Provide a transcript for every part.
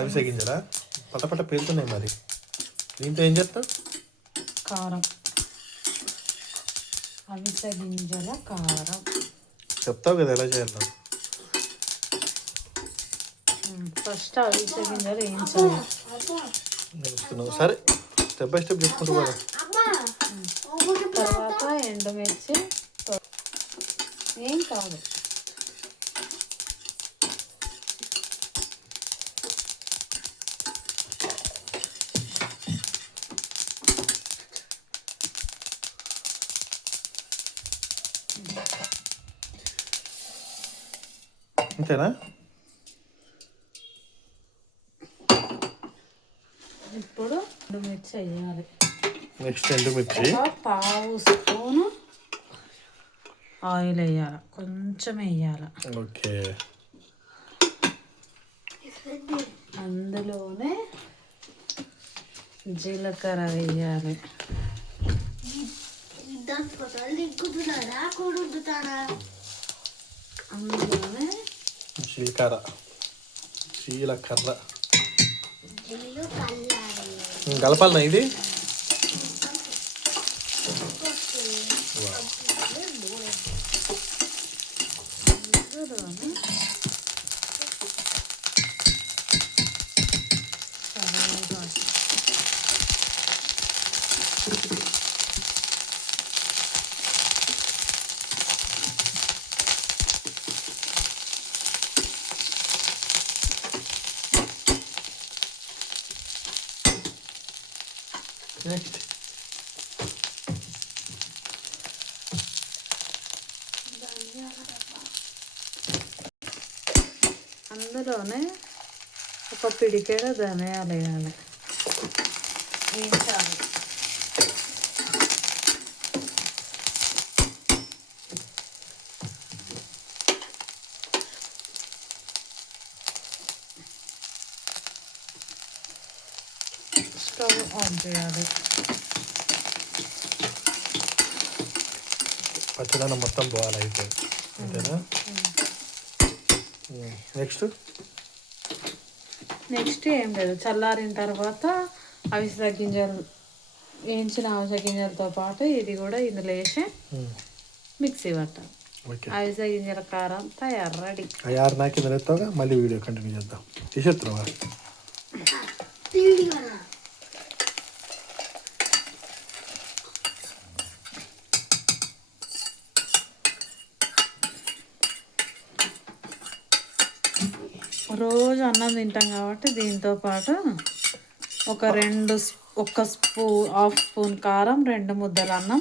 అవిసె గింజలా పటపట పేరుతున్నాయి. మరి దీంట్లో ఏం చేస్తావు? కారం, అవిసె గింజల కారం చెప్తావు కదా ఎలా చేయాలో. ఫస్ట్ అవిసె గింజలు వేయించాలి. తెలుస్తున్నావు. సరే స్టెప్ బై స్టెప్ చెప్పుకుంటూ పోదా. తర్వాత ఎండుమిర్చి. ఏం కాదు. అంతేనా? ఇప్పుడు ఎండుమిర్చి వేయాలి. నెక్స్ట్ ఎండుమిర్చి. ఒక పావు స్పూను ఆయిల్ వేయాలి. కొంచెం వేయాలి. ఓకే. అందులోనే జీలకర్ర వేయాలి. అందులోనే జీలకర్ర కలపాలనా ఇది? అందులోనే నెక్స్ట్ అందులోనే ఒక పిడికెడు ధనియాలు వేయాలి. వేయించాలి. స్టవ్ ఆన్ చేయాలి. పచ్చదనం మొత్తం పోవాలి అయితే. అంతేనా? నెక్స్ట్ ఏం లేదు. చల్లారిన తర్వాత అవిసె గింజలు, వేయించిన అవిసె గింజలతో పాటు ఇది కూడా ఇందులో వేసి మిక్సీ పట్టాలి. అవిసె గింజల కారం తయారు, రెడీ. నాకు కింద ఎత్తావుగా, మళ్ళీ వీడియో కంటిన్యూ చేద్దాం. తీసేస్తున్నావా? రోజు అన్నం తింటాం కాబట్టి దీంతో పాటు హాఫ్ స్పూన్ కారం, 2 ముద్దల అన్నం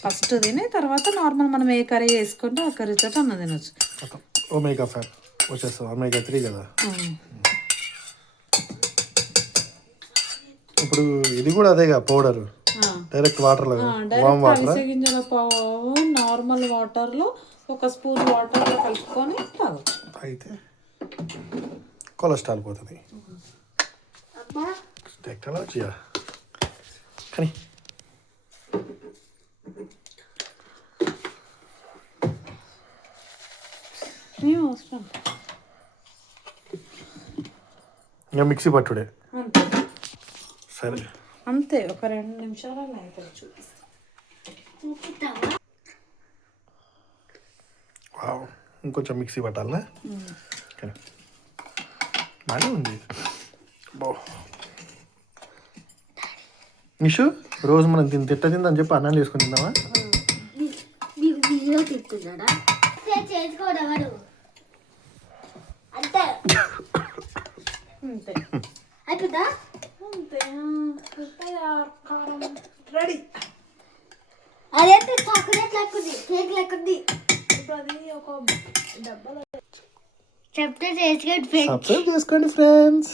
ఫస్ట్ తిని తర్వాత నార్మల్ మనం ఏ కర్రీ వేసుకుంటే ఆ కర్రీతో అన్నం తినొచ్చు. ఒమేగా 5 వచ్చేస్తాం, ఒమేగా 3 కదా. ఇప్పుడు ఇది కూడా అదేగా పౌడర్, డైరెక్ట్ వాటర్లో, అవిసె గింజల నార్మల్ వాటర్లో 1 స్పూన్ వాటర్లో కలుపుకొని తాగొచ్చు. అయితే కొలెస్ట్రాల్ పోతుంది. టెక్నాలజీయా కానీ అవసరం. ఇంకా మిక్సీ పట్టుడే. అంతే. సరే అంతే. ఒక 2 నిమిషాలు అయితే చూపిస్తాను. ఇంకొంచెం మిక్సీ పట్టాలనా? కానీ బాగానే ఉంది. నిషు, రోజు మనం తిందని చెప్పి అన్నం వేసుకొని తిందామా? రెడీ. అదైతే చాక్లెట్ లెక్కుంది, కేక్ లెక్కుంది. ఇప్పుడు అది ఒక డబ్బాలో చెప్తే చేసుకోండి ఫ్రెండ్స్. సబ్స్క్రైబ్ చేసుకోండి ఫ్రెండ్స్.